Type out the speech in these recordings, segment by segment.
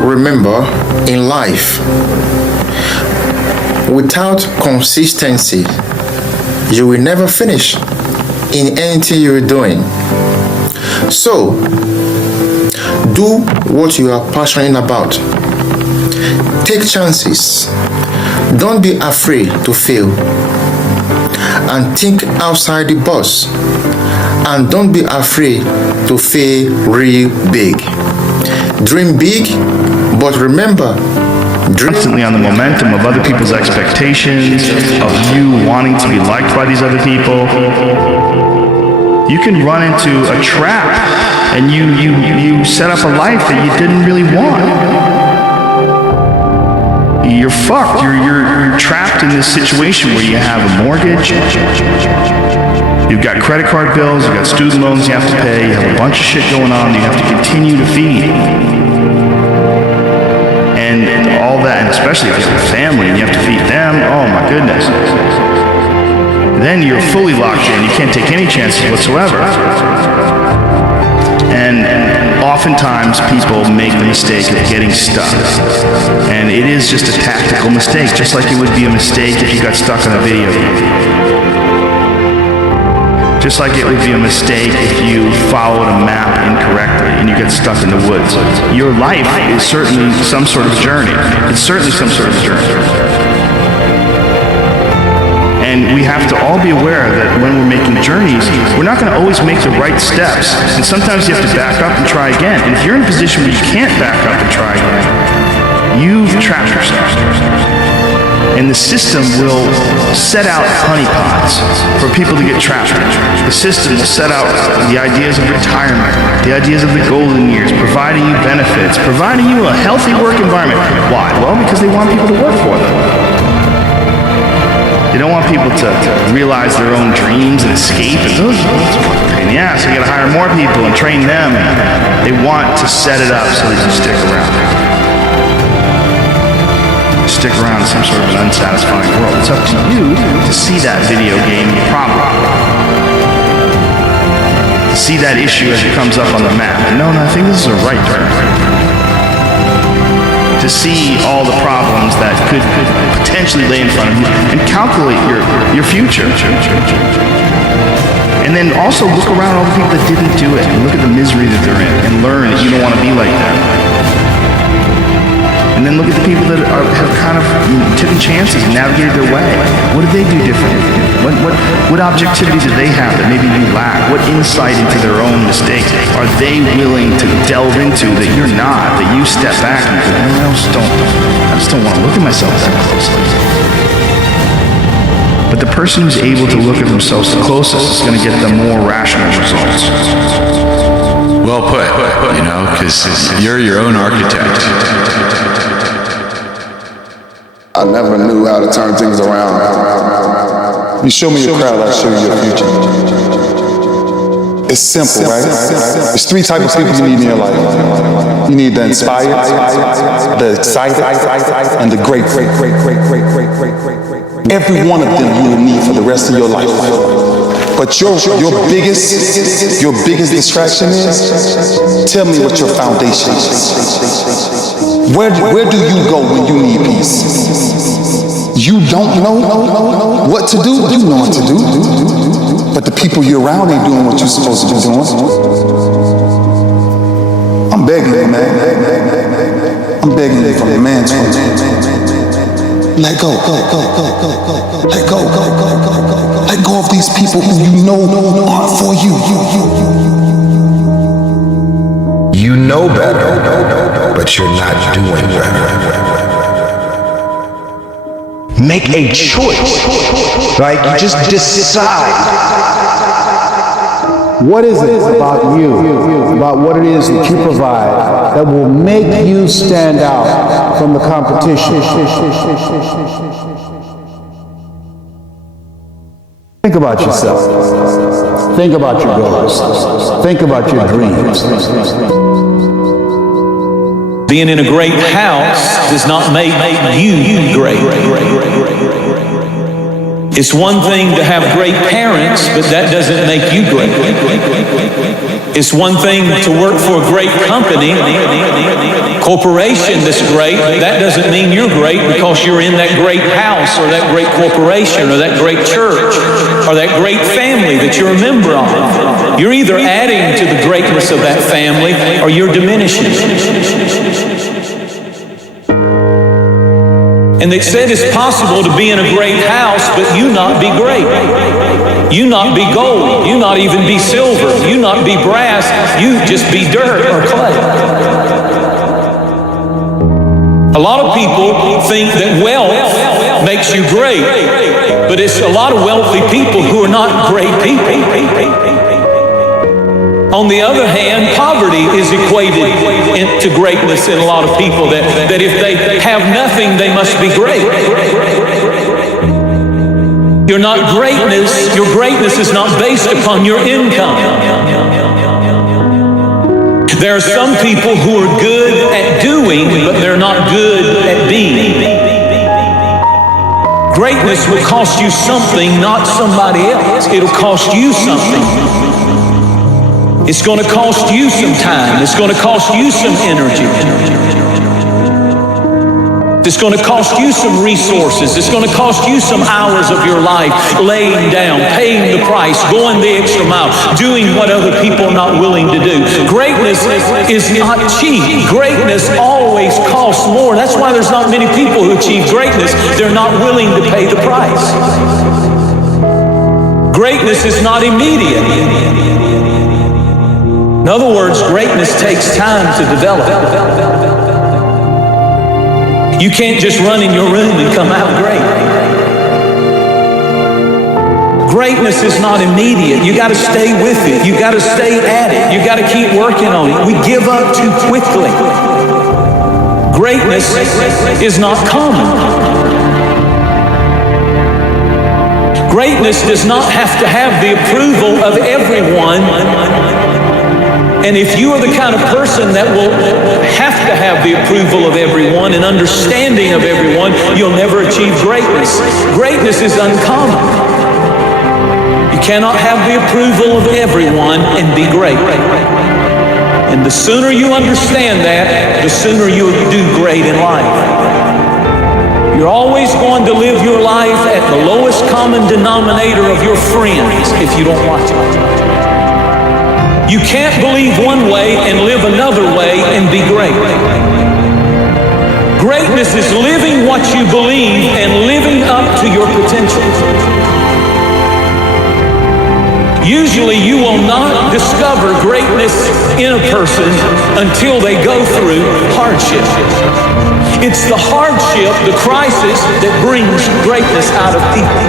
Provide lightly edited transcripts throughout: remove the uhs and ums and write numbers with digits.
remember in life, without consistency, you will never finish in anything you're doing. So, do what you are passionate about. Take chances. Don't be afraid to fail. And think outside the box. And don't be afraid to fail real big. Dream big, but remember, constantly on the momentum of other people's expectations, of you wanting to be liked by these other people, you can run into a trap, and you set up a life that you didn't really want. You're fucked. You're trapped in this situation where you have a mortgage, you've got credit card bills, you've got student loans you have to pay, you have a bunch of shit going on you have to continue to feed. And all that, and especially if you have a family and you have to feed them, oh my goodness. Then you're fully locked in. You can't take any chances whatsoever. And oftentimes people make the mistake of getting stuck. And it is just a tactical mistake, just like it would be a mistake if you got stuck on a video game. Just like it would be a mistake if you followed a map incorrectly and you get stuck in the woods. Your life is certainly some sort of journey. It's certainly some sort of journey. And we have to all be aware that when we're making journeys, we're not going to always make the right steps. And sometimes you have to back up and try again. And if you're in a position where you can't back up and try again, you've trapped yourself. And the system will set out honeypots for people to get trapped in. The system will set out the ideas of retirement, the ideas of the golden years, providing you benefits, providing you a healthy work environment. Why? Well, because they want people to work for them. They don't want people to realize their own dreams and escape. And those pain in the ass. They got to hire more people and train them. And they want to set it up so they can stick around. Stick around in some sort of an unsatisfying world. It's up to you to see that video game problem. To see that issue as it comes up on the map. And no, I think this is a right turn. To see all the problems that could potentially lay in front of you and calculate your future. And then also look around all the people that didn't do it and look at the misery that they're in and learn that you don't want to be like them. And then look at the people that have kind of taken chances and navigated their way. What did they do differently? What objectivity do they have that maybe you lack? What insight into their own mistakes are they willing to delve into that you're not, that you step back and go, I just don't want to look at myself that closely. But the person who's able to look at themselves the closest is going to get the more rational results. Well put, because you're your own architect. I never knew how to turn things around. You show me your crowd, I'll show you your future. It's simple, right? There's three types of people you need in your life. You need the inspired, the excited, and the great. Every one of them you will need for the rest of your life. But your biggest distraction is, tell me what your foundation is. Where do you go when you need peace? You don't know what to do? You know what to do. But the people you're around ain't doing what you're supposed to be doing. I'm begging you, man. I'm begging you from the man's point. Let go. Let go. Let go of these people who you know aren't for you. You know better, but you're not doing better. Make a choice. Like, you just decide. What is it about you, about what it is that you provide, that will make you stand out from the competition? Think about yourself. Think about your goals. Think about your dreams. Being in a great house does not make you great. It's one thing to have great parents, but that doesn't make you great. It's one thing to work for a great company, corporation that's great, but that doesn't mean you're great because you're in that great house or that great corporation or that great church or that great family that you're a member of. You're either adding to the greatness of that family or you're diminishing. And they said it's possible to be in a great house, but you not be great. You not be gold. You not even be silver. You not be brass. You just be dirt or clay. A lot of people think that wealth makes you great, but it's a lot of wealthy people who are not great people. On the other hand, poverty is equated to greatness in a lot of people, that if they have nothing, they must be great. Your greatness is not based upon your income. There are some people who are good at doing, but they're not good at being. Greatness will cost you something, not somebody else. It'll cost you something. It's going to cost you some time. It's going to cost you some energy. It's going to cost you some resources. It's going to cost you some hours of your life laying down, paying the price, going the extra mile, doing what other people are not willing to do. Greatness is not cheap. Greatness always costs more. That's why there's not many people who achieve greatness. They're not willing to pay the price. Greatness is not immediate. In other words, greatness takes time to develop. You can't just run in your room and come out great. Greatness is not immediate. You got to stay with it. You got to stay at it. You got to keep working on it. We give up too quickly. Greatness is not common. Greatness does not have to have the approval of everyone. And if you are the kind of person that will have to have the approval of everyone and understanding of everyone, you'll never achieve greatness. Greatness is uncommon. You cannot have the approval of everyone and be great. And the sooner you understand that, the sooner you'll do great in life. You're always going to live your life at the lowest common denominator of your friends if you don't watch it. You can't believe one way and live another way and be great. Greatness is living what you believe and living up to your potential. Usually you will not discover greatness in a person until they go through hardship. It's the hardship, the crisis, that brings greatness out of people.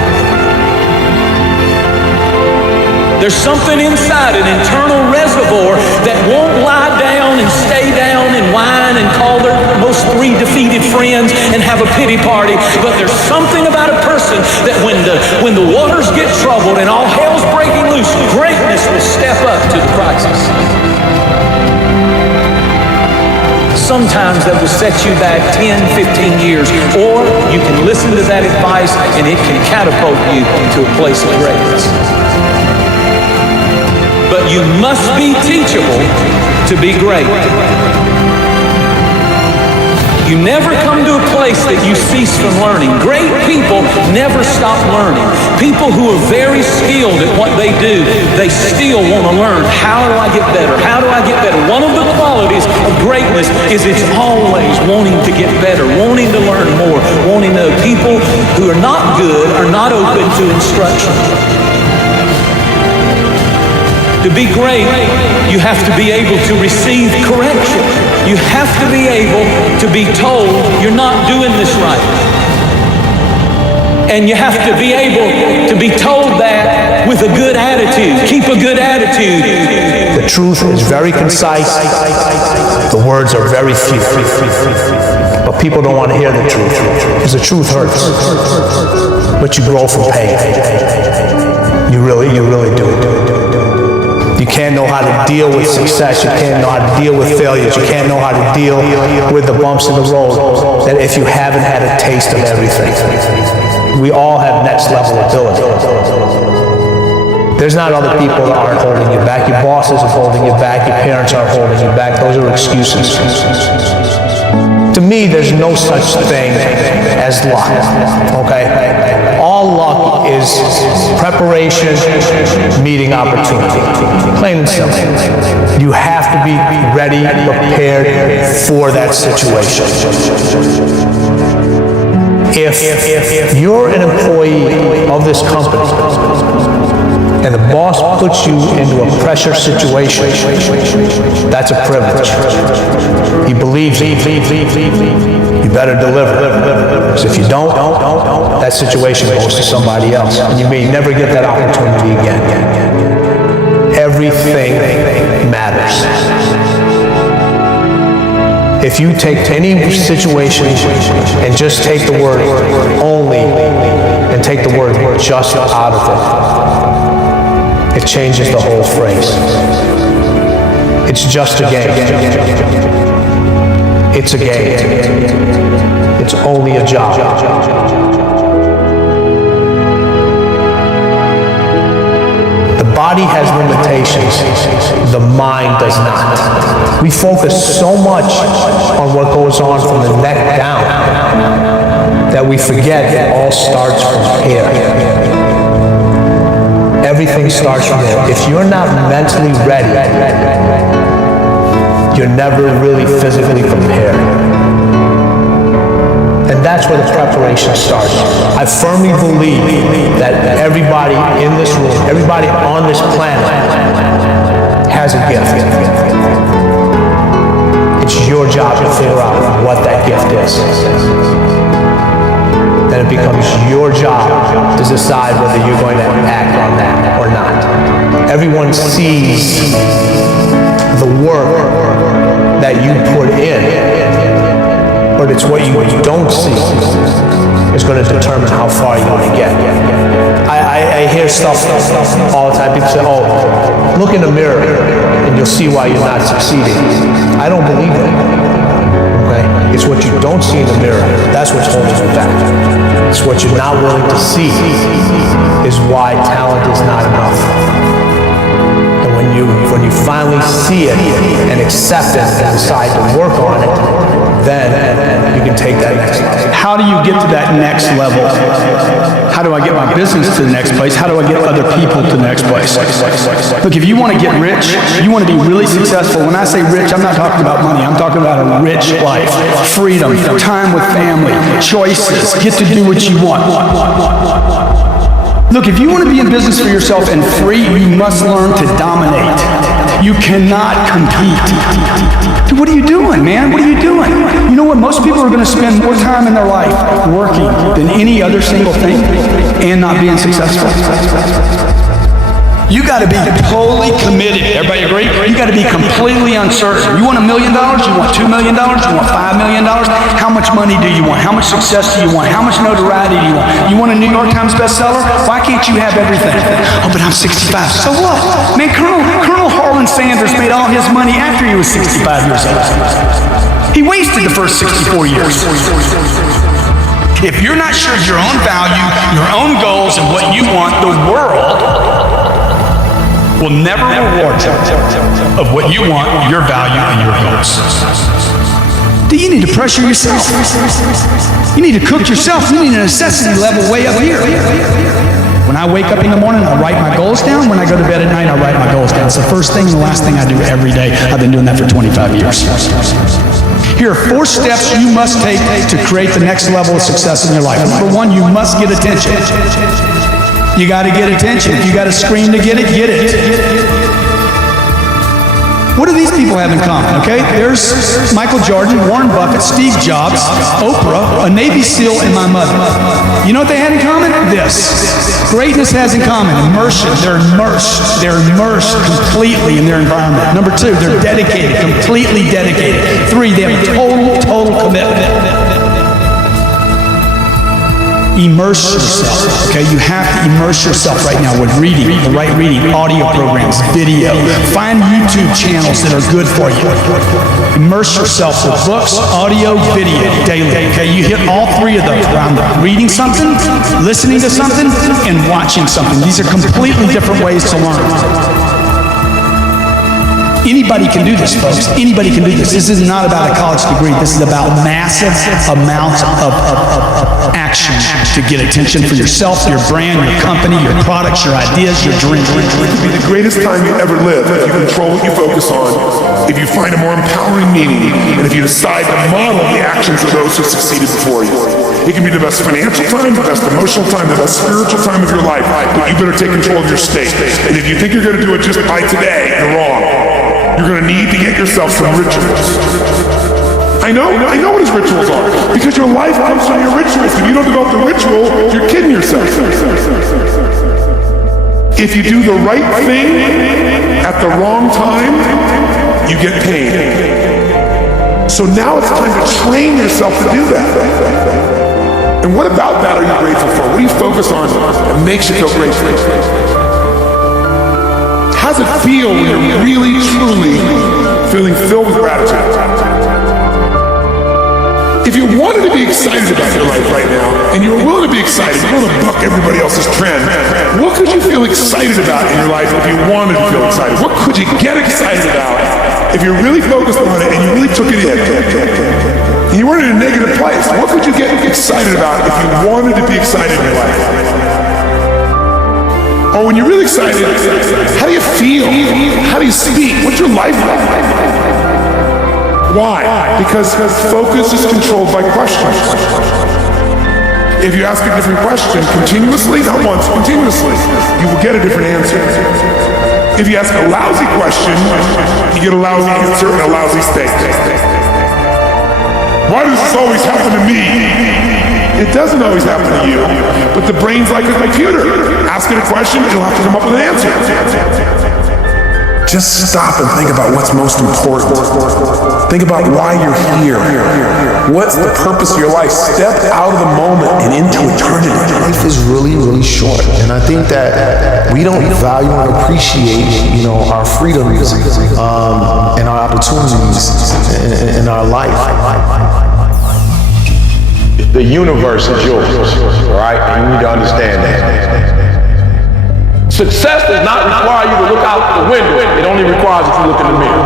There's something inside, an internal reservoir that won't lie down and stay down and whine and call their most three defeated friends and have a pity party. But there's something about a person that when the waters get troubled and all hell's breaking loose, greatness will step up to the crisis. Sometimes that will set you back 10, 15 years, or you can listen to that advice and it can catapult you to a place of greatness. But you must be teachable to be great. You never come to a place that you cease from learning. Great people never stop learning. People who are very skilled at what they do, they still want to learn. How do I get better? How do I get better? One of the qualities of greatness is it's always wanting to get better, wanting to learn more, wanting to know. People who are not good are not open to instruction. To be great, you have to be able to receive correction. You have to be able to be told you're not doing this right. And you have to be able to be told that with a good attitude. Keep a good attitude. The truth is very concise. The words are very few. But people don't want to hear the truth. Because the truth hurts. But you grow from pain. You really do. You can't know how to deal with success. You can't know how to deal with failures. You can't know how to deal with the bumps in the road that if you haven't had a taste of everything. We all have next level ability. There's not other people that aren't holding you back. Your bosses are holding you back. Your parents aren't holding you back. Those are excuses. To me, there's no such thing as luck, okay? All luck is preparation meeting opportunity. Plain and simple. You have to be ready, prepared for that situation. If you're an employee of this company and the boss puts you into a pressure situation, that's a privilege. He believes in you. You better deliver. Because if you don't, that situation goes to somebody else. And you may never get that opportunity again. Everything matters. If you take any situation and just take the word only and take the word just out of it, it changes the whole phrase. It's just a game. It's a game. It's only a job. The body has limitations. The mind does not. We focus so much on what goes on from the neck down that we forget it all starts from here. Everything starts from there. If you're not mentally ready, you're never really physically prepared. And that's where the preparation starts. I firmly believe that everybody in this room, everybody on this planet has a gift. It's your job to figure out what that gift is. Then it becomes your job to decide whether you're going to act on that or not. Everyone sees the work that you put in, but it's what you don't see is going to determine how far you're going to get. I hear stuff all the time. People say, oh, look in the mirror and you'll see why you're not succeeding. I don't believe it. Okay? It's what you don't see in the mirror. That's what's holding you back. It's what you're not willing to see is why talent is not enough. And when you finally see it and accept it and decide to work on it, then you can take that next level. How do you get to that next level? How do I get my business to the next place? How do I get other people to the next place? Look, if you want to get rich, you want to be really successful. When I say rich, I'm not talking about money. I'm talking about a rich life, freedom, time with family, choices, get to do what you want. Look, if you want to be in business for yourself and free, you must learn to dominate. You cannot compete. Dude, what are you doing, man? What are you doing? You know what? Most people are going to spend more time in their life working than any other single thing and not being successful. You got to be totally committed. Everybody agree? You got to be completely uncertain. You want $1 million? You want $2 million? You want $5 million? How much money do you want? How much success do you want? How much notoriety do you want? You want a New York Times bestseller? Why can't you have everything? Oh, but I'm 65. So what? Man, Colonel Harlan Sanders made all his money after he was 65 years old. He wasted the first 64 years. If you're not sure of your own value, your own goals, and what you want, the world will never reward you of what you want, your value, and your goals. You need to pressure yourself. You need to cook yourself. You need a necessity level way up here. When I wake up in the morning, I write my goals down. When I go to bed at night, I write my goals down. It's the first thing and the last thing I do every day. I've been doing that for 25 years. Here are 4 steps you must take to create the next level of success in your life. Number 1, you must get attention. You got to get attention. If you got to scream to get it, get it. What do these people have in common, okay? There's Michael Jordan, Warren Buffett, Steve Jobs, Oprah, a Navy SEAL, and my mother. You know what they had in common? This. Greatness has in common immersion. They're immersed. They're immersed completely in their environment. Number 2, they're dedicated, completely dedicated. 3, they have total commitment. Immerse yourself, okay? You have to immerse yourself right now with reading, the right reading, audio programs, video. Find YouTube channels that are good for you. Immerse yourself with books, audio, video daily, okay? You hit all three of those around reading something, listening to something, and watching something. These are completely different ways to learn. Anybody can do this, folks. Anybody can do this. This is not about a college degree. This is about massive amounts of action to get attention for yourself, your brand, your company, your products, your ideas, your dreams. It could be the greatest time you ever live if you control what you focus on, if you find a more empowering meaning, and if you decide to model the actions of those who succeeded before you. It can be the best financial time, the best emotional time, the best spiritual time of your life, but you better take control of your state. And if you think you're going to do it just by today, you're wrong. You're going to need to get yourself some rituals. I know what his rituals are, because your life comes from your rituals. If you don't develop the ritual, you're kidding yourself. If you do the right thing at the wrong time, you get paid. So now it's time to train yourself to do that. And what about that are you grateful for? What do you focus on that makes you feel grateful? How does it feel when you're really, truly feeling filled with gratitude? If you wanted to be excited about your life right now, and you were willing to be excited, you want to buck everybody else's trend, what could you feel excited about in your life if you wanted to feel excited? What could you get excited about if you really focused on it and you really took it in? And you weren't in a negative place. What could you get excited about if you wanted to be excited in your life? Or when you're really excited, how do you feel? How do you speak? What's your life like? Why? Because focus is controlled by questions. If you ask a different question continuously, not once, continuously, you will get a different answer. If you ask a lousy question, you get a lousy answer and a lousy state. Why does this always happen to me? It doesn't always happen to you, but the brain's like a computer. Ask it a question, it'll have to come up with an answer. Just stop and think about what's most important. Think about why you're here. What's the purpose of your life? Step out of the moment and into eternity. Life is really, really short. And I think that we don't value and appreciate, our freedoms and our opportunities in our life. The universe is yours, all right? And you need to understand that. Success does not require you to look out the window. It only requires that you look in the mirror.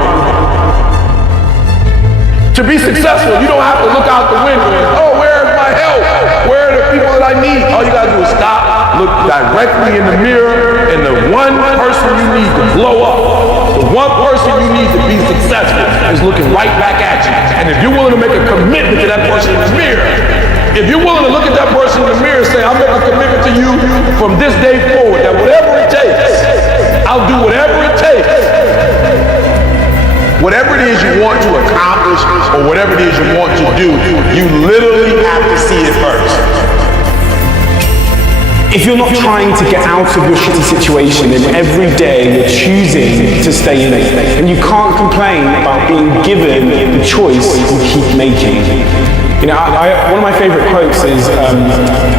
To be successful, you don't have to look out the window and, where is my help? Where are the people that I need? All you gotta do is stop, look directly in the mirror, and the one person you need to blow up, the one person you need to be successful is looking right back at you. And if you're willing to make a commitment to that person in the mirror, if you're willing to look at that person in the mirror and say, I'll make a commitment to you from this day forward, that whatever it takes, I'll do whatever it takes. Whatever it is you want to accomplish or whatever it is you want to do, you literally have to see it first. If you're not trying to get out of your shitty situation and every day you're choosing to stay in it, and you can't complain about being given the choice to keep making. One of my favorite quotes is,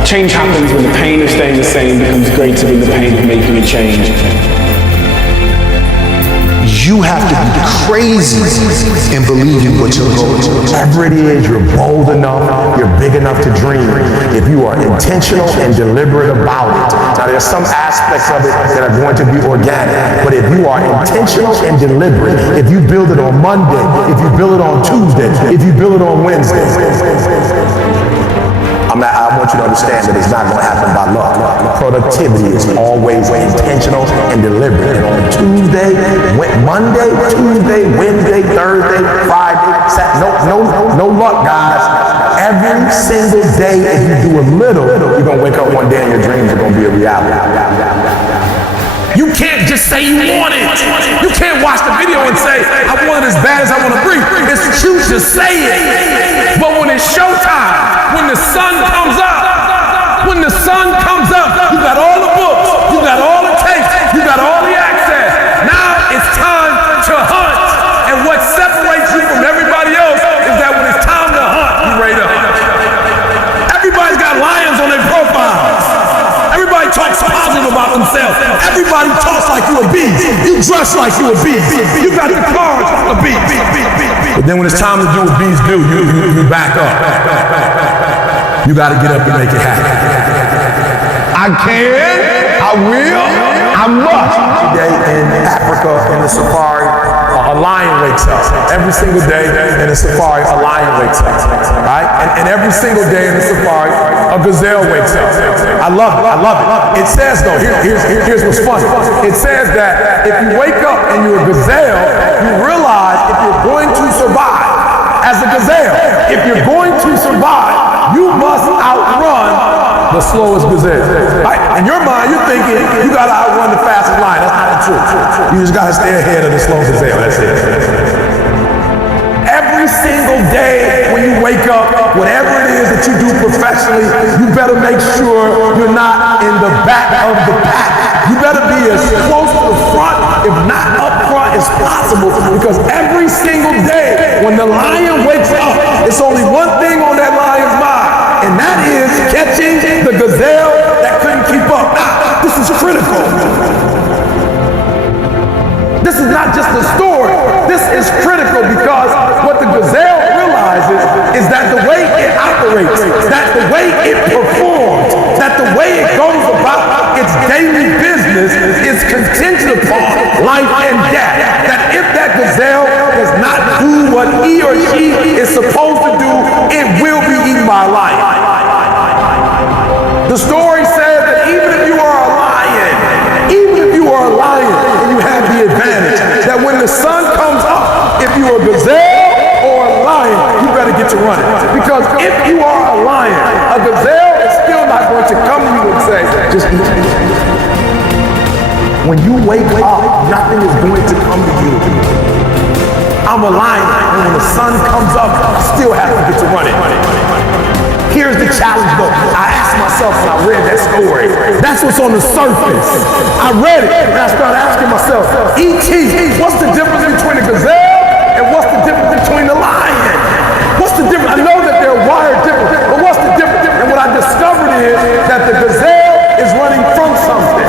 change happens when the pain of staying the same becomes greater than the pain of making a change. You have to be crazy and believe in what you're going to. Whatever it is, you're bold enough, you're big enough to dream. If you are intentional and deliberate about it. Now, there's some aspects of it that are going to be organic, but if you are intentional and deliberate, if you build it on Monday, if you build it on Tuesday, if you build it on Wednesday, I want you to understand that it's not going to happen by luck. Productivity is always intentional and deliberate. And on Tuesday, Monday, Tuesday, Wednesday, Thursday, Friday, Saturday, no luck, guys. Every single day, if you do a little, you're going to wake up one day and your dreams are going to be a reality. You can't just say you want it. You can't watch the video and say, I want it as bad as I want to breathe. It's cute to say it. But when it's showtime, when the sun comes up, you got all the books, you got all the tapes, you got all the access. Now it's time to hunt. And what separates you from everybody else is that when it's time to hunt, you're ready to hunt. Everybody's got lions on their profile. You dress like you a beast. You got the cards of a beast. But then when it's time to do what beasts do, you back up. You got to get up and make it happen. I can, I will, I must. Today in Africa, in the safari, a lion wakes up. Every single day in the safari, a lion wakes up. Right? And every single day in the safari, a gazelle wakes up. I love it, I love it. It says though, here's what's funny. It says that if you wake up and you're a gazelle, you realize if you're going to survive as a gazelle, if you're going to survive, you must outrun the slowest gazelle. Right? In your mind, you're thinking you gotta outrun the fastest lion. That's not the truth. You just gotta stay ahead of the slow gazelle. That's it. Every single day when you wake up, whatever it is that you do professionally, you better make sure you're not in the back of the pack. You better be as close to the front, if not up front, as possible. Because every single day when the lion wakes up, it's only one thing on that lion's mind. And that is catching the gazelle that couldn't keep up. Now, this is critical. This is not just a story. This is critical because what the gazelle realizes is that the way it operates, that the way it performs, that the way it goes about its daily business is contingent upon life and death. That if that gazelle does not do what he or she is supposed to do, it will be eaten by a lion. The story says that even if you are a lion and you have the advantage, that when the sun comes up, if you're a gazelle or a lion, you better get to running. Because if you are a lion, a gazelle is still not going to come to you and say, just eat me. When you wake up, nothing is going to come to you. I'm a lion, and when the sun comes up, I still have to get to running. Here's the challenge though. I asked myself when I read that story. That's what's on the surface. I read it and I started asking myself, E.T., what's the difference between a gazelle and what's the difference between a lion? What's the difference? I know that they're wired different, but what's the difference? And what I discovered is that the gazelle is running from something.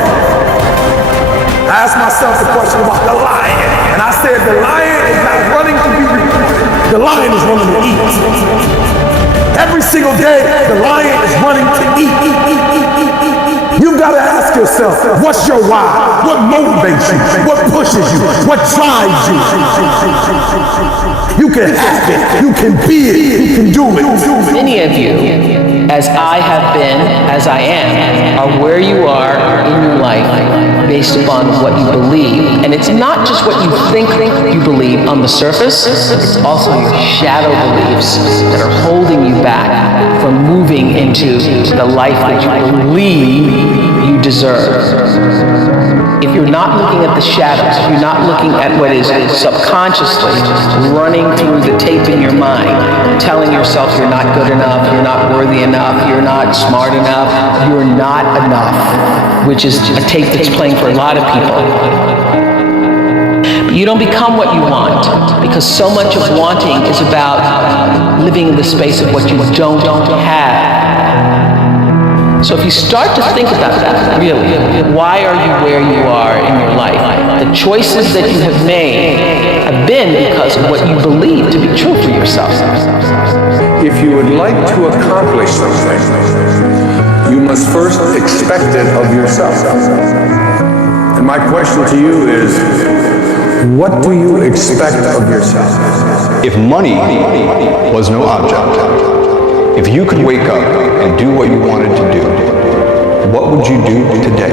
I asked myself the question about the lion, and I said the lion is not running to be eaten. The lion is running to eat. Every single day, the lion is running to eat. You've got to ask yourself, what's your why? What motivates you? What pushes you? What drives you? You can have it. You can be it. You can do it. Many of you, as I have been, as I am, are where you are in your life based upon what you believe. And it's not just what you think you believe on the surface, it's also your shadow beliefs that are holding you back from moving into the life that you believe you deserve. If you're not looking at the shadows, if you're not looking at what is subconsciously running through the tape in your mind, telling yourself you're not good enough, you're not worthy enough, you're not smart enough, you're not enough, which is a tape that's playing for a lot of people. But you don't become what you want, because so much of wanting is about living in the space of what you don't have. So if you start to think about that, really, why are you where you are in your life? The choices that you have made have been because of what you believe to be true for yourself. If you would like to accomplish something, you must first expect it of yourself. And my question to you is, what do you expect of yourself? If money was no object, if you could wake up and do what you wanted to do, what would you do today?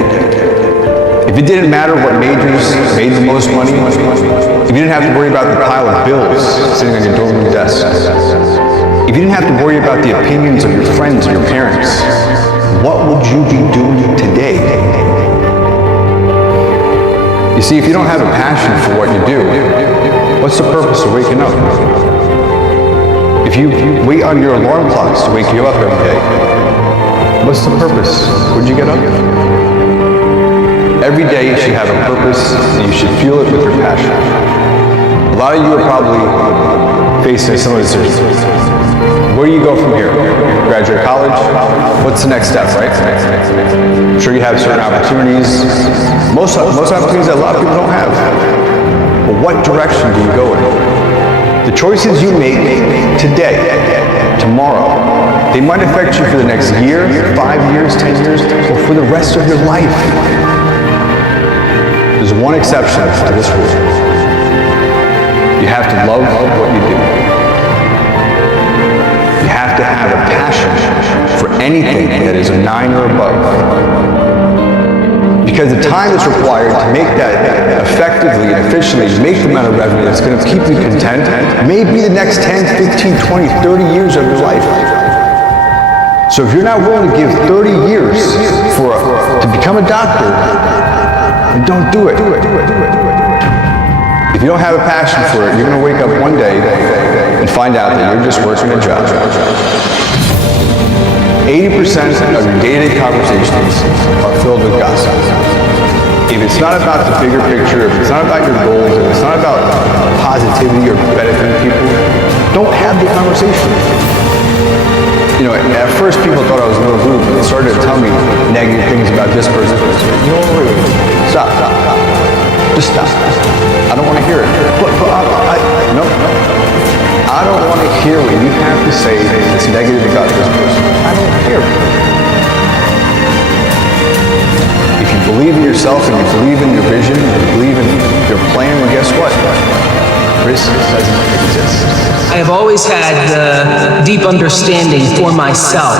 If it didn't matter what majors made the most money, if you didn't have to worry about the pile of bills sitting on your dorm room desk, if you didn't have to worry about the opinions of your friends or your parents, what would you be doing today? You see, if you don't have a passion for what you do, what's the purpose of waking up? If you wait on your alarm clocks to wake you up every day, what's the purpose? Would you get up? Every day you should have a purpose, and you should feel it with your passion. A lot of you are probably facing some of this. Where do you go from here? Graduate college? What's the next step, right? I'm sure you have certain opportunities. Most opportunities that a lot of people don't have. But what direction do you go in? The choices you make today, tomorrow, they might affect you for the next year, 5 years, 10 years, or for the rest of your life. There's one exception to this rule. You have to love what you do. You have to have a passion for anything that is a 9 or above. Because the time that's required to make that effectively and efficiently, make the amount of revenue that's going to keep you content, may be the next 10, 15, 20, 30 years of your life. So if you're not willing to give 30 years to become a doctor, then don't do it. If you don't have a passion for it, you're going to wake up one day and find out that you're just working a job. 80% of your day-to-day conversations are filled with gossip. If it's not about the bigger picture, if it's not about your goals, if it's not about positivity or benefiting people, don't have the conversation. You know, at first people thought I was a little rude, but they started to tell me negative things about this person. You know, wait. Stop. Just stop. I don't want to hear it. No. I don't want to hear what you have to say that's negative about this person. I don't hear it. If you believe in yourself and you believe in your vision and you believe in your plan, well, guess what? Risk doesn't exist. I have always had the deep understanding for myself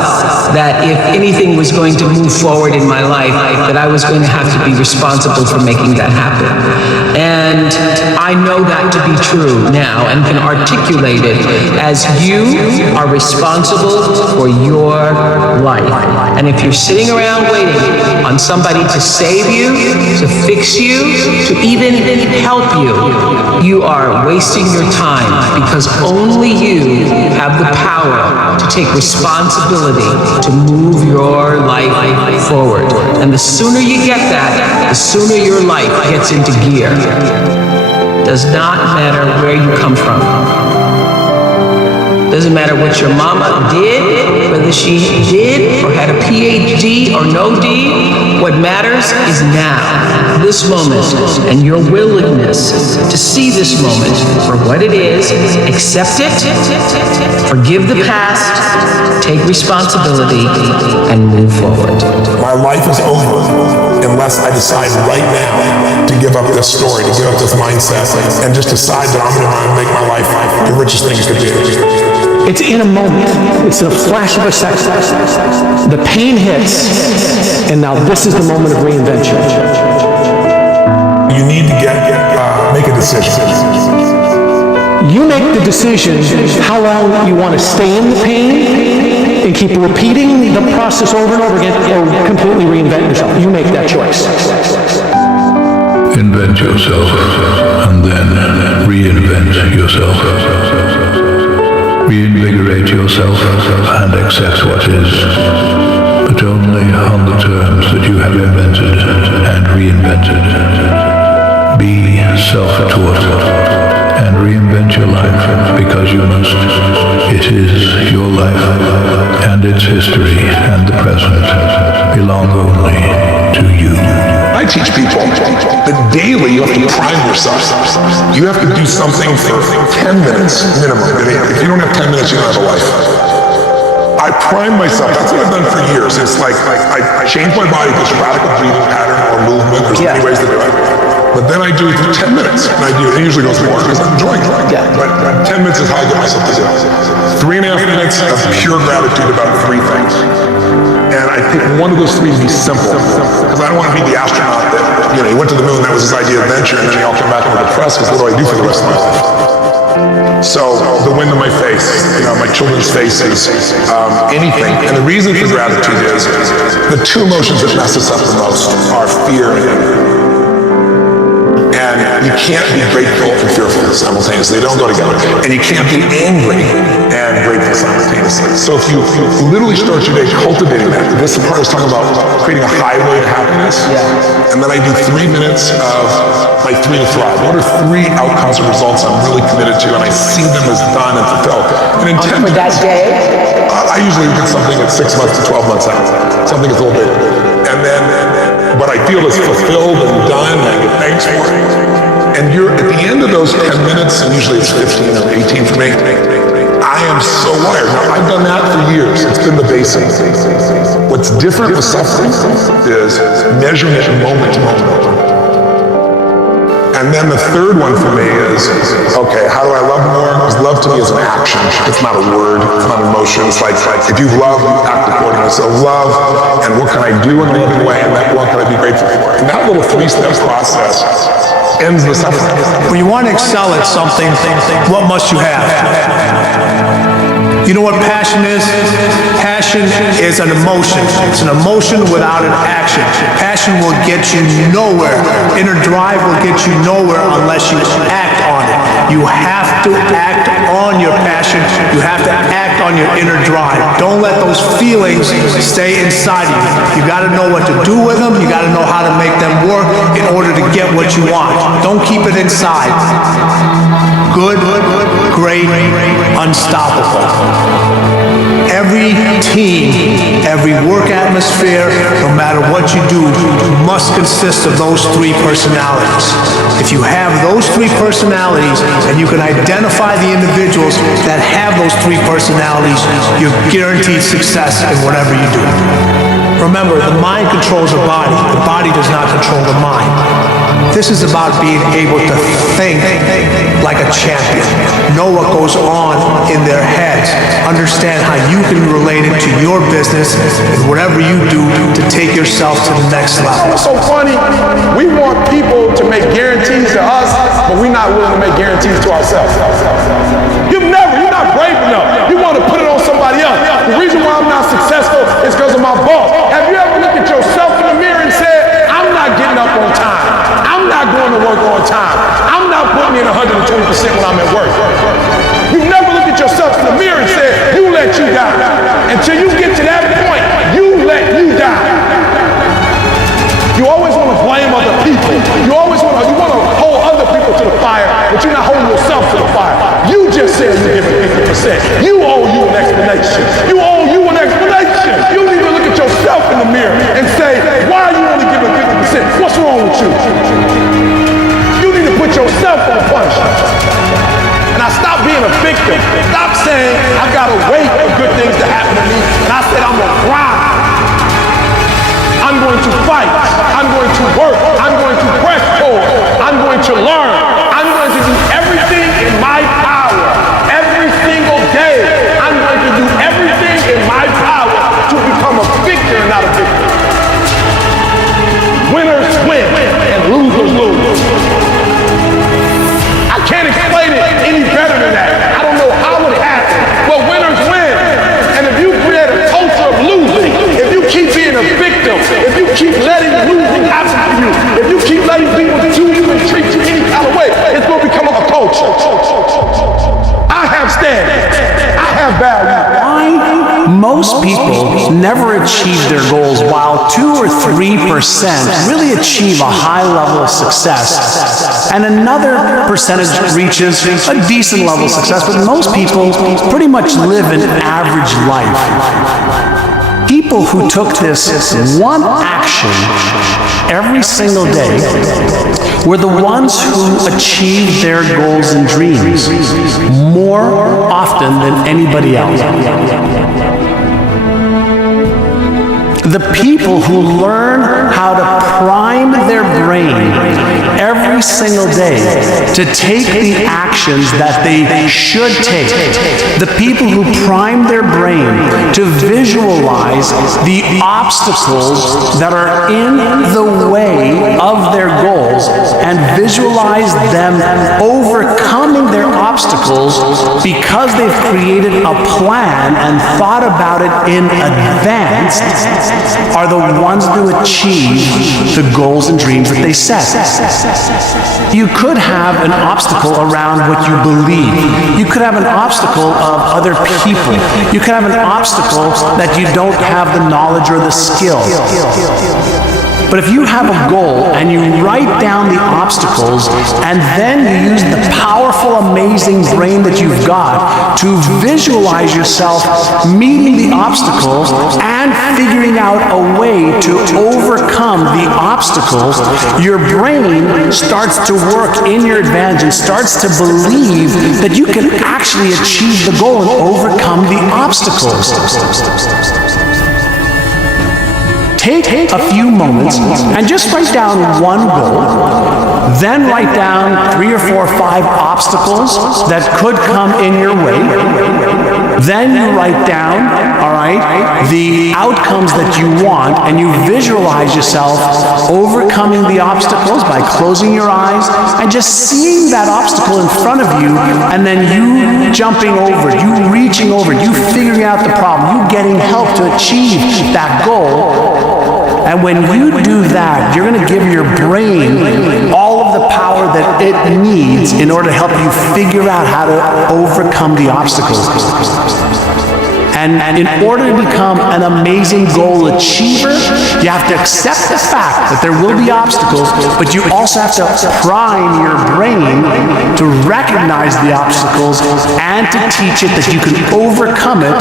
that if anything was going to move forward in my life, that I was going to have to be responsible for making that happen. And I know that to be true now and can articulate it as you are responsible for your life. And if you're sitting around waiting on somebody to save you, to fix you, to even help you, you are wasting your time, because only you have the power to take responsibility to move your life forward. And the sooner you get that, the sooner your life gets into gear. Does not matter where you come from. Doesn't matter what your mama did, whether she did or had a PhD or no D. What matters is now, this moment, and your willingness to see this moment for what it is, accept it, forgive the past, take responsibility, and move forward. My life is over unless I decide right now to give up this story, to give up this mindset, and just decide that I'm going to make my life the richest thing it could be. It's in a moment. It's in a flash of a second. The pain hits, and now this is the moment of reinvention. You need to make a decision. You make the decision how long you want to stay in the pain and keep repeating the process over and over again, or completely reinvent yourself. You make that choice. Invent yourself and then reinvent yourself. Reinvigorate yourself and accept what is, but only on the terms that you have invented and reinvented. Be self-taught and reinvent your life, because you must. It is your life, and its history and the present belong only to you. I teach people that daily you have to prime yourself. You have to do something for 10 minutes minimum. If you don't have 10 minutes, you don't have a life. I prime myself. That's what I've done for years. It's like I change my body to this radical breathing pattern or movement. There's many ways to do it. But then I do it for 10 minutes. And I do it. It usually goes more because I'm enjoying it. But 10 minutes is how I get myself to do it. 3.5 minutes of pure gratitude about 3 things. And I pick one of those 3 to be simple, because I don't want to be the astronaut that, he went to the moon, that was his idea of venture, and then they all come back into the press, because what do I do for the rest of my life? So, the wind in my face, my children's faces, anything. And the reason for gratitude is, the 2 emotions that mess us up the most are fear and anger. And you can't be grateful and fearful simultaneously. They don't go together. And you can't be angry and grateful simultaneously. So if you literally start your day cultivating that, this part is talking about creating a highway to happiness. Yeah. And then I do 3 minutes of my 3 to thrive. What are 3 outcomes or results I'm really committed to, and I see them as done and fulfilled. And in 10 for that day? I usually get something at 6 months to 12 months out. Something that's a little bit. And then what I feel is fulfilled and done, and I get thanks for it. And you're at the end of those 10 minutes, and usually it's 15 or 18 for me, I am so wired. Now, I've done that for years. It's been the basic. What's different with suffering is measuring it moment to moment. And then the third one for me is, okay, how do I love more? Because love to me is an action. It's not a word. It's not an emotion. It's like if you love, you act accordingly. So love, and what can I do in a loving way, and that what can I be grateful for? And that little 3-step process ends the suffering. When you want to excel at something, what must you have? You know what passion is? Passion is an emotion. It's an emotion without an action. Passion will get you nowhere. Inner drive will get you nowhere unless you act on it. You have to act on your passion. You have to act on your inner drive. Don't let those feelings stay inside of you. You got to know what to do with them. You got to know how to make them work in order to get what you want. Don't keep it inside. Good, great, unstoppable. Every team, every work atmosphere, no matter what you do, must consist of those 3 personalities. If you have those 3 personalities and you can identify the individuals that have those 3 personalities, you're guaranteed success in whatever you do. Remember, the mind controls the body does not control the mind. This is about being able to think like a champion, know what goes on in their heads, understand how you can relate it to your business and whatever you do to take yourself to the next level. It's so funny. We want people to make guarantees to us, but we're not willing to make guarantees to ourselves. You're not brave enough. You want to put it on somebody else. The reason why I'm not successful is because of my boss. Have you ever looked at yourself in the mirror and said, I'm not getting up on time. I'm not going to work on time. I'm not putting in 120% when I'm at work. You never look at yourself in the mirror and say, you let you die. Until you get to that point, you let you die. You always want to blame other people. You always want to hold other people to the fire, but you're not holding yourself to the fire. You just said you give it 50%. You owe you an explanation. You owe you an explanation. You need to look at yourself in the mirror and say, why are you only giving 50%? What's wrong with you? You need to put yourself on punishment. And I stopped being a victim. Stop saying, I've got to wait for good things to happen to me. And I said, I'm going to grind. I'm going to fight. I'm going to work. I'm going to press forward. I'm going to learn. I'm going to do everything in my power. Every single day, I'm going to do everything in my power to become a victor and not a victim. Winners win and losers lose. I can't explain it any better than that. I don't know how it happened, but winners win. And if you create a culture of losing, if you keep being a victim, if you keep letting losing happen to you, if you keep letting people do you and treat you any kind of way, it's going to become a culture. I have standards. I have value. Most people never achieve their goals, while 2 or 3% really achieve a high level of success, and another percentage reaches a decent level of success, but most people pretty much live an average life. People who took this one action every single day were the ones who achieved their goals and dreams more often than anybody else. The people who learn how to prime their brain every single day to take the actions that they should take. The people who prime their brain to visualize the obstacles that are in the way of their goals and visualize them overcoming their obstacles because they've created a plan and thought about it in advance, are the ones to achieve the goals and dreams that they set. You could have an obstacle around what you believe. You could have an obstacle of other people. You could have an obstacle that you don't have the knowledge or the skill. But if you have a goal and you write down the obstacles and then you use the powerful, amazing brain that you've got to visualize yourself meeting the obstacles and figuring out a way to overcome the obstacles, your brain starts to work in your advantage and starts to believe that you can actually achieve the goal and overcome the obstacles. Take a few moments and just write down one goal, then write down 3 or 4 or 5 obstacles that could come in your way. Then you write down, all right, the outcomes that you want, and you visualize yourself overcoming the obstacles by closing your eyes and just seeing that obstacle in front of you, and then you jumping over it, you reaching over it, you figuring out the problem, you getting help to achieve that goal. And when you do that, you're going to give your brain all of the power that it needs in order to help you figure out how to overcome the obstacles. And in order to become an amazing goal achiever, you have to accept the fact that there will be obstacles, but you also have to prime your brain to recognize the obstacles and to teach it that you can overcome it,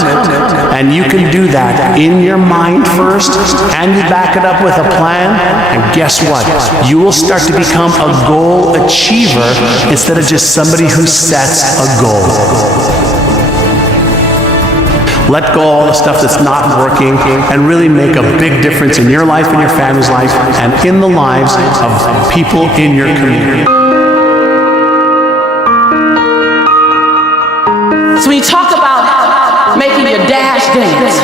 and you can do that in your mind first, and you back it up with a plan, and guess what? You will start to become a goal achiever instead of just somebody who sets a goal. Let go of all the stuff that's not working and really make a big difference in your life, in your family's life, and in the lives of people in your community. So when you talk about making your dash dance,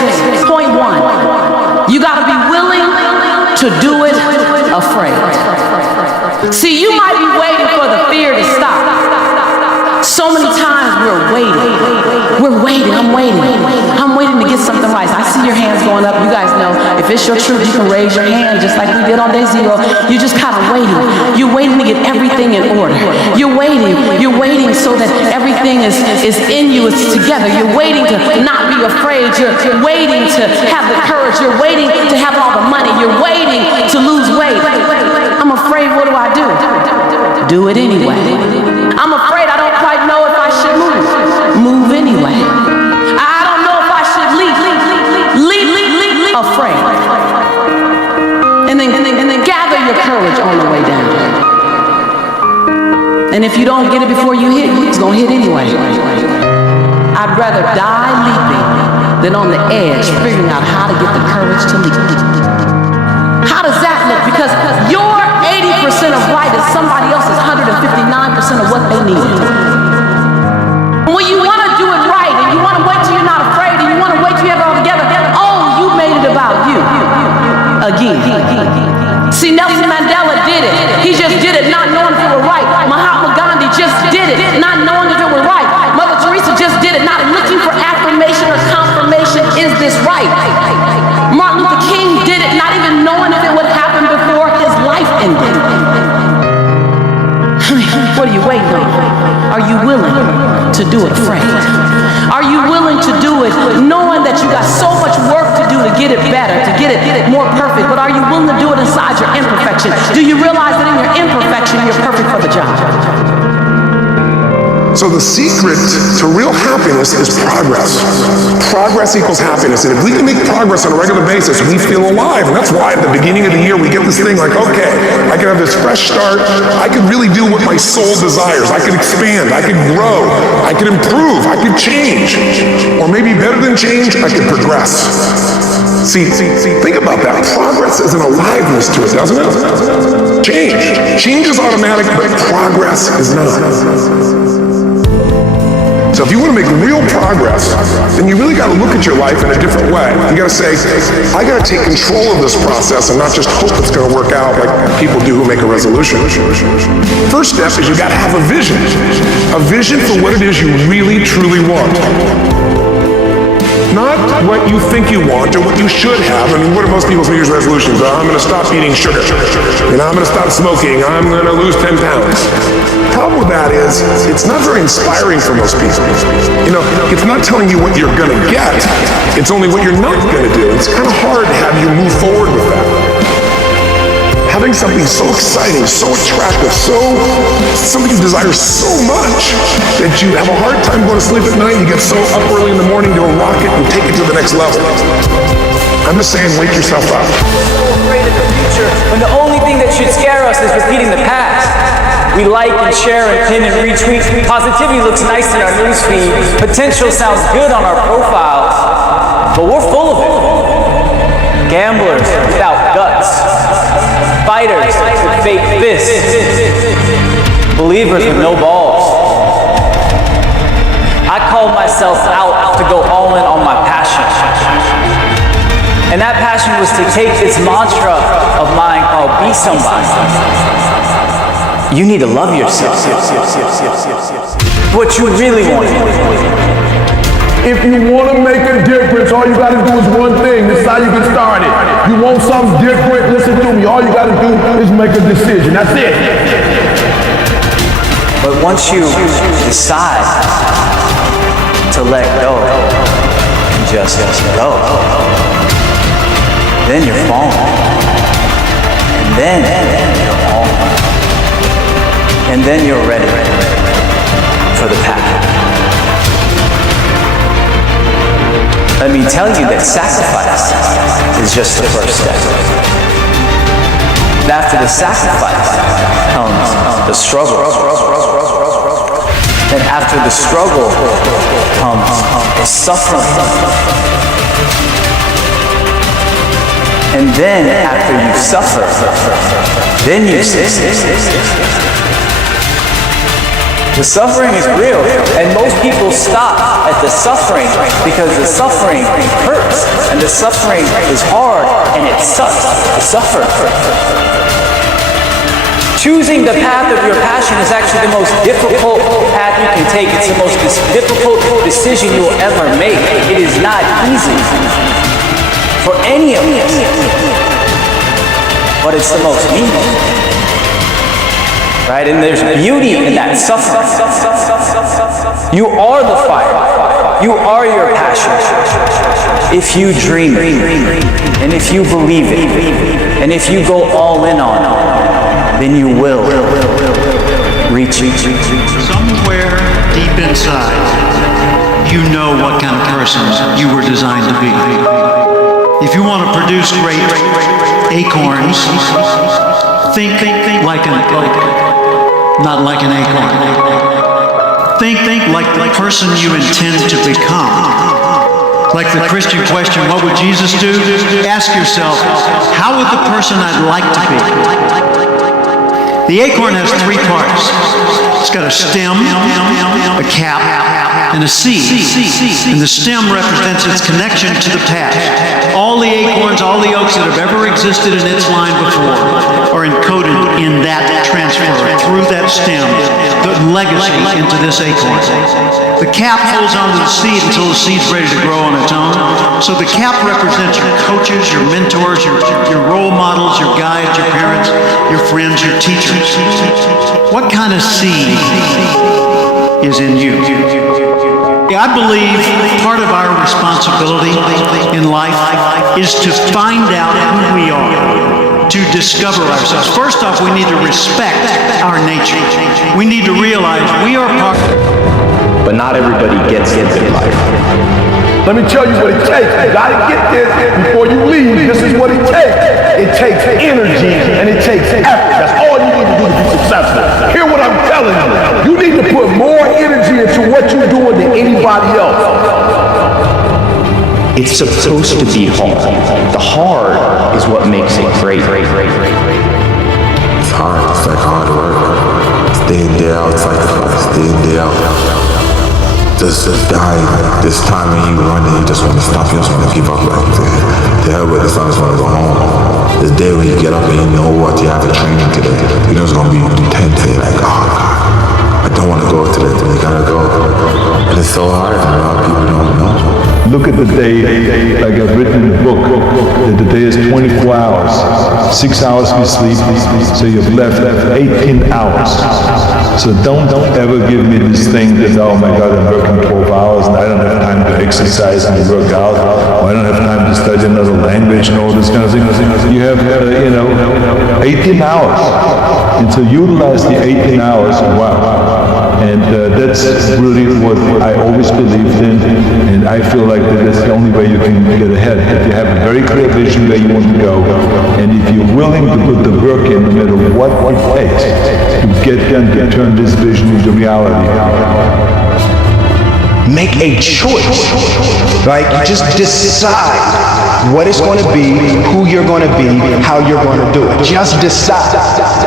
point 1, you got to be willing to do it afraid. See, you might be waiting for the fear to stop. So many times we're waiting. I'm waiting to get something right. I see your hands going up. You guys know, if it's your truth, you can raise your hand just like we did on day 0. You're just kind of waiting. You're waiting to get everything in order. You're waiting so that everything is in you, it's together. You're waiting to not be afraid. You're waiting to have the courage. You're waiting to have all the money. You're waiting to lose weight. I'm afraid, what do? Do it anyway. I'm afraid, I don't quite know if I should move. Move anyway. I don't know if I should leave. Afraid. And then gather your courage on the way down. And if you don't get it before you hit, it's going to hit anyway. I'd rather die leaping than on the edge figuring out how to get the courage to leap. How does that look? Because your 80% of right is somebody else's 159% of what they need. When you want to do it right and you want to wait till you're not afraid and you want to wait till you have it all together, oh, you made it about you again. See, Nelson Mandela did it. He just did it not knowing if it were right. Mahatma Gandhi just did it not knowing if it were right. Mother Teresa just did it not looking for affirmation or confirmation. Is this right? Martin Luther King did it not even knowing if it would happen before his life ended. What are you waiting on? Are you willing to do it afraid? Are you willing to do it knowing that you got so much work to do to get it better, to get it more perfect, but are you willing to do it inside your imperfection? Do you realize that in your imperfection, you're perfect for the job? So the secret to real happiness is progress. Progress equals happiness. And if we can make progress on a regular basis, we feel alive. And that's why at the beginning of the year, we get this thing like, okay, I can have this fresh start. I can really do what my soul desires. I can expand. I can grow. I can improve. I can change. Or maybe better than change, I can progress. See, think about that. Progress is an aliveness to it, doesn't it? Change is automatic, but progress is not. So if you want to make real progress, then you really got to look at your life in a different way. You got to say, I got to take control of this process and not just hope it's going to work out like people do who make a resolution. First step is you got to have a vision for what it is you really, truly want. Not what you think you want or what you should have. I mean, what are most people's New Year's resolutions? I'm going to stop eating sugar. I'm going to stop smoking. I'm going to lose 10 pounds. The problem with that is it's not very inspiring for most people. It's not telling you what you're going to get. It's only what you're not going to do. It's kind of hard to have you move forward with that. Having something so exciting, so attractive, something you desire so much that you have a hard time going to sleep at night, you get so up early in the morning to rock it and take it to the next level. I'm just saying, wake yourself up. So afraid of the future when the only thing that should scare us is repeating the past. We like and share and pin and retweet. Positivity looks nice in our newsfeed. Potential sounds good on our profiles, but we're full of it. Gamblers without guts. Fighters with fake fists. Believers with no balls. I called myself out to go all in on my passion. And that passion was to take this mantra of mine called be somebody. You need to love yourself. What you really want. If you want to make a difference, all you got to do is one thing. This is how you get started. You want something different, listen to me. All you got to do is make a decision. That's it. But once you decide to let go and just go, then you're falling. And then you're falling. And then you're ready for the path. Let me tell you that sacrifice is just the first step. And after the sacrifice comes the struggle. And after the struggle comes the suffering. And then after you suffer, then you succeed. The suffering is real, and most people stop at the suffering because the suffering hurts, and the suffering is hard, and it sucks to suffer. Choosing the path of your passion is actually the most difficult path you can take. It's the most difficult decision you will ever make. It is not easy for any of us, but it's the most meaningful. Right? And there's beauty in that suffering. You are the fire. You are your passion. If you dream it, and if you believe it, and if you go all in on it, then you will reach it. Somewhere deep inside, you know what kind of person you were designed to be. If you want to produce great acorns, think like an oak, not like an acorn. Think like the person you intend to become. Like the Christian question, what would Jesus do? Ask yourself, how would the person I'd like to be? The acorn has three parts. It's got a stem, a cap, and a seed. And the stem represents its connection to the past. All the acorns, all the oaks that have ever existed in its line before are encoded in that transfer through that stem, the legacy into this acorn. The cap holds onto the seed until the seed's ready to grow on its own. So the cap represents your coaches, your mentors, your role models, your guides, your parents, your friends, your teachers. What kind of seed is in you? I believe part of our responsibility in life is to find out who we are, to discover ourselves. First off, we need to respect our nature. We need to realize we are part. But not everybody gets it in life. Let me tell you what it takes. You gotta get this before you leave. This is what it takes. It takes energy and it takes effort. That's all you need to do to be successful. Hear what I'm telling you. You need to put more energy into what you're doing than anybody else. It's supposed to be hard. The hard is what makes it great. It's hard. It's like hard work. It's day in, day out. It's like the day in, day out. just dying. This time when you run and you just want to stop, you just want to give up. Like, to hell with this, I just want to go home. This day when you get up and you know what you have a training today, you know it's going to be intense. You're like, oh God, I don't want to go today, but you gotta go. And it's so hard, and a lot of people don't know. Look at the day, like I've written in the book, that the day is 24 hours. 6 hours we sleep, so you've left 18 hours. So don't ever give me this thing that, oh my God, I'm working 12 hours and I don't have time to exercise and work out, or I don't have time to study another language and all this kind of thing. You have, 18 hours. And so utilize the 18 hours, wow. And that's really what I always believed in, and I feel like that's the only way you can get ahead. If you have a very clear vision where you want to go, and if you're willing to put the work in, no matter what it takes, to get them to turn this vision into reality. Make a choice, right? You just decide what it's going to be, who you're going to be, how you're going to do it. Just decide.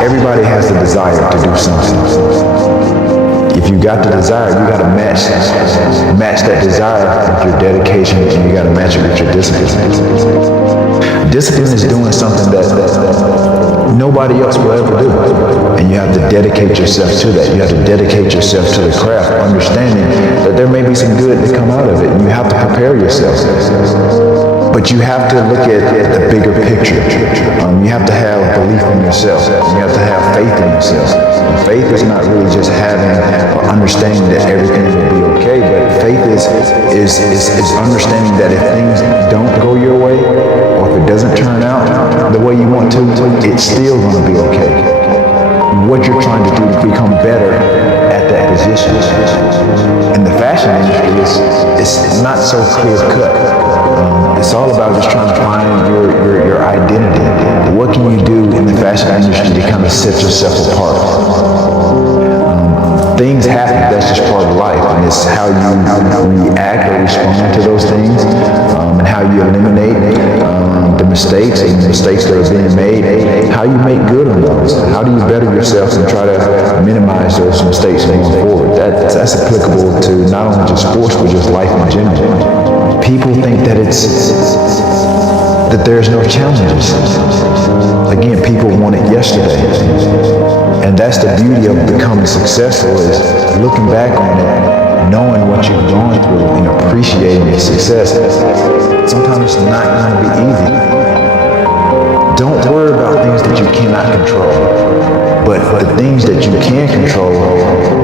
Everybody has the desire to do something. If you got the desire, you got to match that desire with your dedication, and you got to match it with your discipline. Discipline is doing something that nobody else will ever do, and you have to dedicate yourself to that. You have to dedicate yourself to the craft, understanding that there may be some good that come out of it. You have to prepare yourself, but you have to look at the bigger picture. You have to have belief in yourself. You have to have faith in yourself. And faith is not really just having or understanding that everything will be okay, but faith is understanding that if things don't go your way, or if it doesn't turn out the way you want to, it's still going to be okay. What you're trying to do to become better at that position. In the fashion industry, it's not so clear cut. It's all about just trying to find your identity. What can you do in the fashion industry to kind of set yourself apart? Things happen, that's just part of life, and it's how you react or respond to those things, and how you eliminate the mistakes and the mistakes that are being made, how you make good on those, how do you better yourself and try to minimize those mistakes going forward. That's applicable to not only just sports, but just life in general. People think that that there's no challenges. Again, people want it yesterday. And that's the beauty of becoming successful, is looking back on it, knowing what you've gone through and appreciating your success. Sometimes it's not going to be easy. Don't worry about things that you cannot control. But the things that you can control,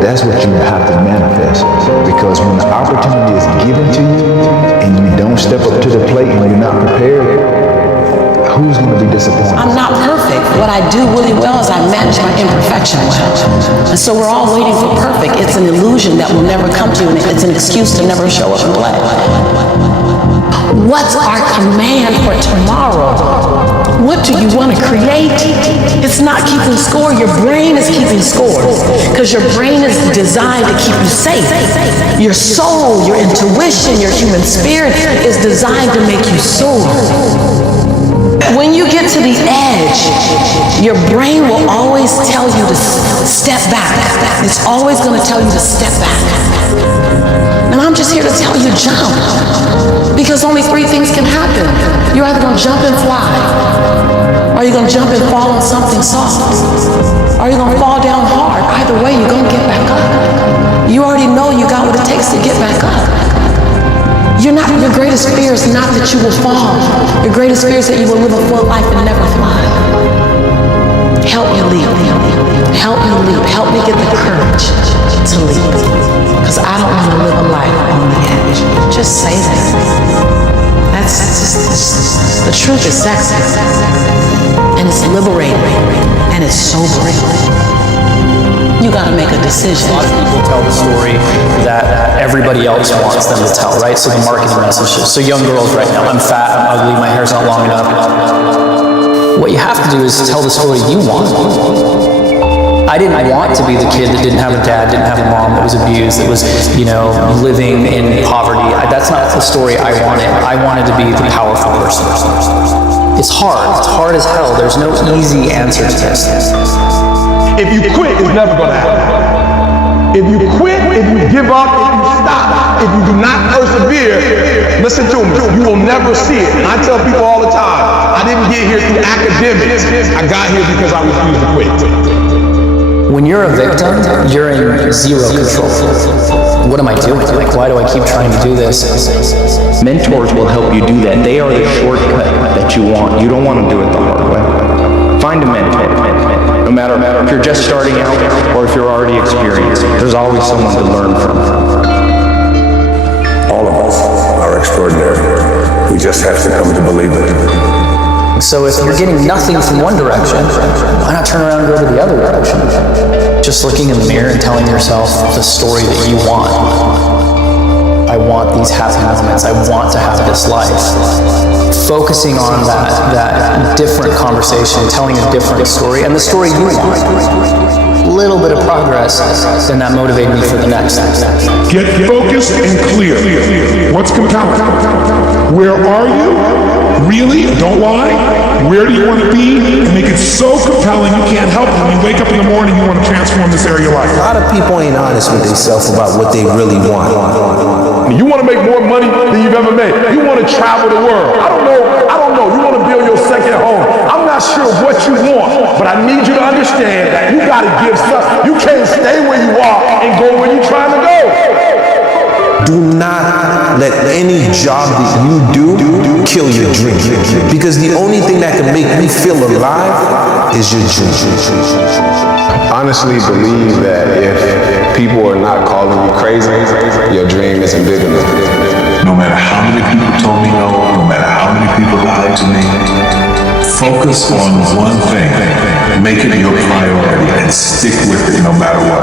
that's what you have to manifest. Because when the opportunity is given to you and you don't step up to the plate when you're not prepared, who's going to be disappointed? I'm not perfect. What I do really well is I manage my imperfection well. And so we're all waiting for perfect. It's an illusion that will never come to you, and it's an excuse to never show up and play. What's our command for tomorrow? What do you want to create? It's not keeping score. Your brain is keeping score, because your brain is designed to keep you safe. Your soul, your intuition, your human spirit is designed to make you soar. When you get to the edge, your brain will always tell you to step back. It's always going to tell you to step back. And I'm just here to tell you, jump. Because only three things can happen. You're either going to jump and fly, or you're going to jump and fall on something soft, or you're going to fall down hard. Either way, you're going to get back up. You already know you got what it takes to get back up. Your greatest fear is not that you will fall. Your greatest fear is that you will live a full life and never fly. Help me leap. Help me leap. Help me get the courage to leap. Because I don't want to live a life on the edge. Just say that. That's just, the truth is sexy. And it's liberating. And it's sobering. You gotta make a decision. A lot of people tell the story that everybody else wants them to tell, right? So the marketing messages. So young girls right now, I'm fat, I'm ugly, my hair's not long enough. What you have to do is tell the story you want. I didn't want to be the kid that didn't have a dad, didn't have a mom, that was abused, that was, living in poverty. That's not the story I wanted. I wanted to be the powerful person. It's hard as hell. There's no easy answer to this. If you quit, it's never going to happen. If you quit, if you give up, if you stop, if you do not persevere, listen to me, you will never see it. And I tell people all the time, I didn't get here through academics. I got here because I refused to quit. When you're a victim, you're in zero control. What am I doing? Like, why do I keep trying to do this? Mentors will help you do that. They are the shortcut that you want. You don't want to do it the hard way. Find a mentor. No matter if you're just starting out or if you're already experienced, there's always someone to learn from. All of us are extraordinary. We just have to come to believe it. So if you're getting nothing from one direction, why not turn around and go to the other direction? Just looking in the mirror and telling yourself the story that you want. I want these happy moments. I want to have this life. Focusing on that different conversation, telling a different story, and the story you want. Little bit of progress, then that motivated me for the next. Get focused and clear. What's compelling? Where are you? Really? Don't lie. Where do you want to be? And make it so compelling you can't help it. When you wake up in the morning, you want to transform this area of your life. A lot of people ain't honest with themselves about what they really want. You want to make more money than you've ever made. You want to travel the world. I don't know. You want to build your second home. I'm not sure what you want, but I need you to understand that you got to give stuff. You can't stay where you are and go where you're trying to go. Do not let any job that you do kill your dream. Because the only thing that can make you feel alive is your dream. Honestly believe that if people are not calling you crazy, your dream isn't big enough. No matter how many people told me no, no matter how many people lied to me, focus on one thing. Make it your priority and stick with it no matter what.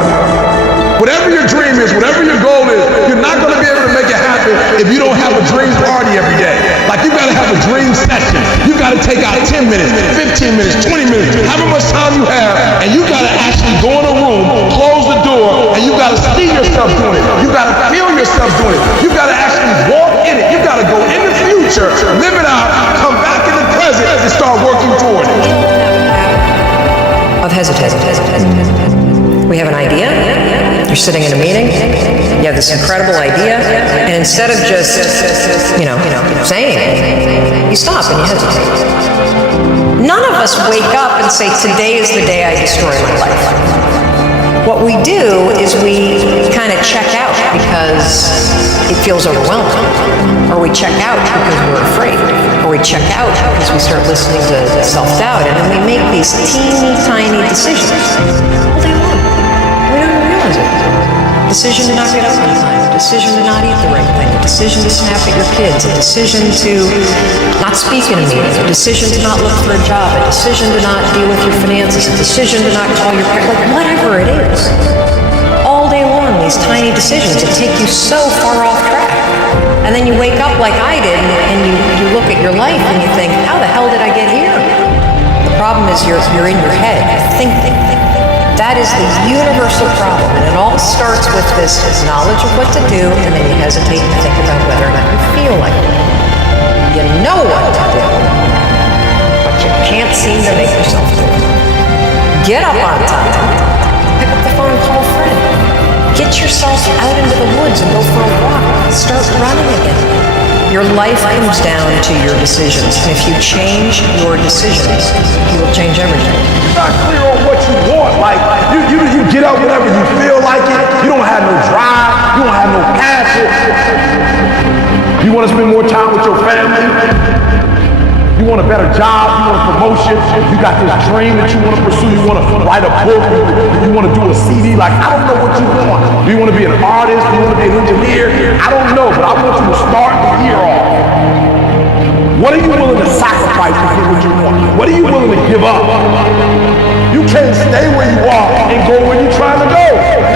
Whatever your dream is, whatever your goal is, you're not going to be able to make it happen if you don't have a dream party every day. Like, you got to have a dream session. You got to take out 10 minutes, 15 minutes, 20 minutes, however much time you have, and you got to actually go in a room, close the door, and you got to see yourself doing it. You got to feel yourself doing it. You got to actually walk in it. You got to go in the future, live it out, come back in the present, and start working toward it. Of hesitating. We have an idea. You're sitting in a meeting. You have this incredible idea, and instead of just, saying it, you stop and you hesitate. None of us wake up and say, "Today is the day I destroy my life." What we do is we kind of check out because it feels overwhelming, or we check out because we're afraid, or we check out because we start listening to self-doubt, and then we make these teeny tiny decisions all day long. We don't even realize it. Decision to not get up on time, a decision to not eat the right thing, a decision to snap at your kids, a decision to not speak in a meeting, a decision to not look for a job, a decision to not deal with your finances, a decision to not call your parents, like whatever it is. All day long, these tiny decisions that take you so far off track. And then you wake up like I did, and you look at your life and you think, how the hell did I get here? The problem is you're in your head, thinking. That is the universal problem, and it all starts with this knowledge of what to do, and then you hesitate to think about whether or not you feel like it. You know what to do, but you can't seem to make yourself do it. Get up on time. Pick up the phone and call a friend. Get yourself out into the woods and go for a walk. Start running again. Your life comes down to your decisions, and if you change your decisions, you will change everything. You're not clear on what you want. Like, you get up whenever you feel like it. You don't have no drive. You don't have no passion. You want to spend more time with your family. You want a better job. You want a promotion. You got this dream that you want to pursue. You want to write a book. You want to do a CD. Like, I don't know what you want. Do you want to be an artist? Do you want to be an engineer? I don't know, but I want you to start the year off. What are you willing to sacrifice to get what you want? What are you willing to give up? You can't stay where you are and go where you're trying to go.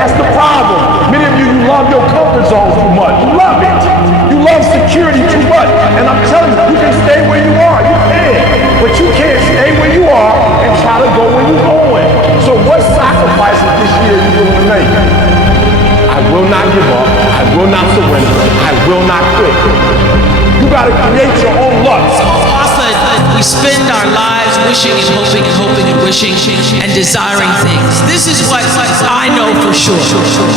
That's the problem. Many of you love your comfort zone too much. You love it. You love security too much. And I'm telling you, you can stay where you are. You can. But you can't stay where you are and try to go where you're going. So what sacrifices this year are you willing to make? I will not give up. I will not surrender. I will not quit. You got to create your own luck. So often we spend our lives wishing and hoping and hoping and wishing and desiring things. This is what I know for sure.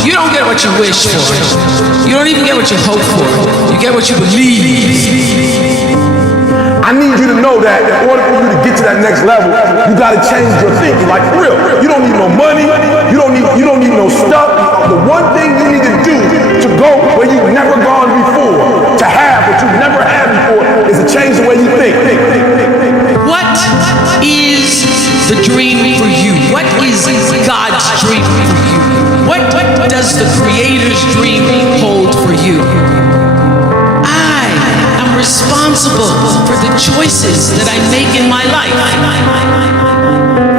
You don't get what you wish for. You don't even get what you hope for. You get what you believe. I need you to know that in order for you to get to that next level, you gotta change your thinking. Like for real, you don't need no money, you don't need no stuff. The one thing you need to do to go where you've never gone before, to have what you've never had before, is to change the way you think. What is the dream for you? What is God's dream for you? What does the Creator's dream hold for you? I am responsible for the choices that I make in my life.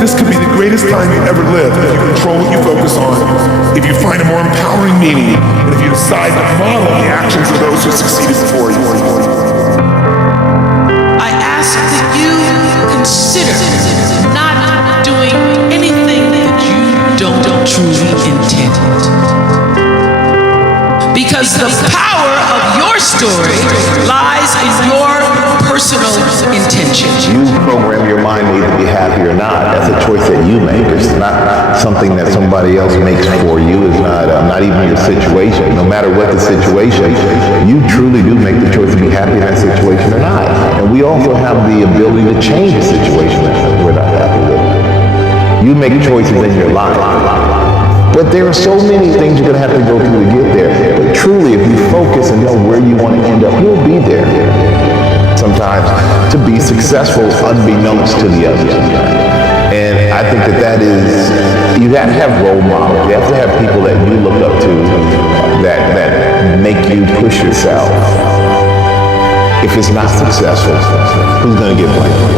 This could be the greatest time you ever lived if you control what you focus on, if you find a more empowering meaning, and if you decide to model the actions of those who succeeded before you. I ask that you consider not doing anything that you don't truly intend. Because the power of your story lies in your personal intention. You program your mind to either be happy or not. That's a choice that you make. It's not something that somebody else makes for you. It's not even your situation. No matter what the situation, you truly do make the choice to be happy in that situation or not. And we also have the ability to change the situation that we're not happy with. You make choices in your life. But there are so many things you're going to have to go through to get there. But truly, if you focus and know where you want to end up, you'll be there. Sometimes to be successful unbeknownst to the others. And I think that is, you have to have role models. You have to have people that you look up to that make you push yourself. If it's not successful, who's going to get blamed?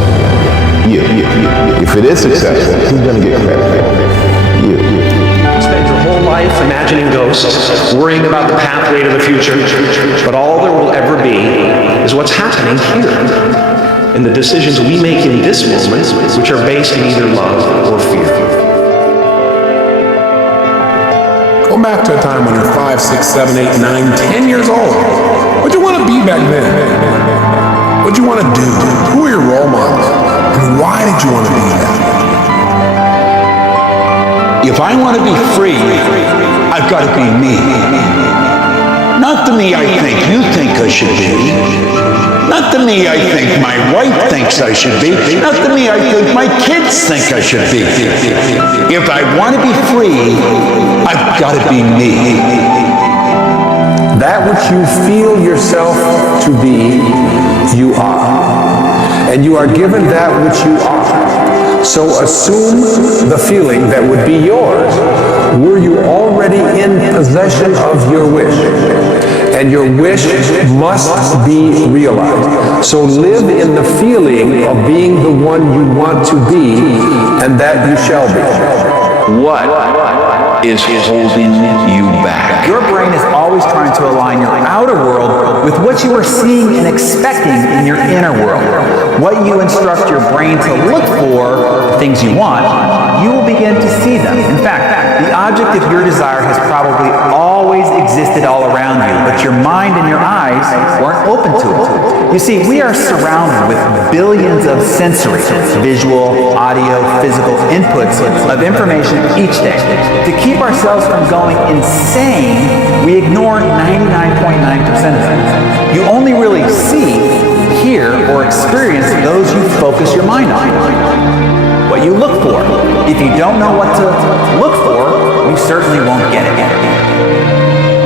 You. If it is successful, who's going to get credit? You. Spend your whole life imagining ghosts, worrying about the pathway to the future, but all there will ever be is what's happening here, and the decisions we make in this moment, which are based in either love or fear. Go back to a time when you're 5, 6, 7, 8, 9, 10 years old. What'd you want to be back then? What'd you want to do? Who were your role models? And why did you want to be that? If I want to be free, I've got to be me. Not the me I think you think I should be. Not the me I think my wife thinks I should be. Not the me I think my kids think I should be. If I want to be free, I've got to be me. That which you feel yourself to be, you are. And you are given that which you are. So assume the feeling that would be yours were you already in possession of your wish. And your wish must be realized. So live in the feeling of being the one you want to be, and that you shall be. What is holding you back? Your brain is always trying to align your outer world with what you are seeing and expecting in your inner world. What you instruct your brain to look for, things you want, you will begin to see them. In fact, the object of your desire has probably always existed all around you, but your mind and your eyes weren't open to it. You see, we are surrounded with billions of sensory, visual, audio, physical inputs of information each day. To keep ourselves from going insane, we ignore 99.9% of them. You only really see, hear, or experience those you focus your mind on. What you look for. If you don't know what to look for, you certainly won't get it.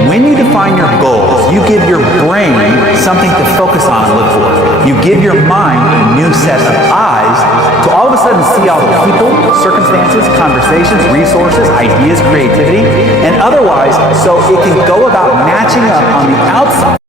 When you define your goals, you give your brain something to focus on and look for. You give your mind a new set of eyes to all of a sudden see all the people, circumstances, conversations, resources, ideas, creativity, and otherwise so it can go about matching up on the outside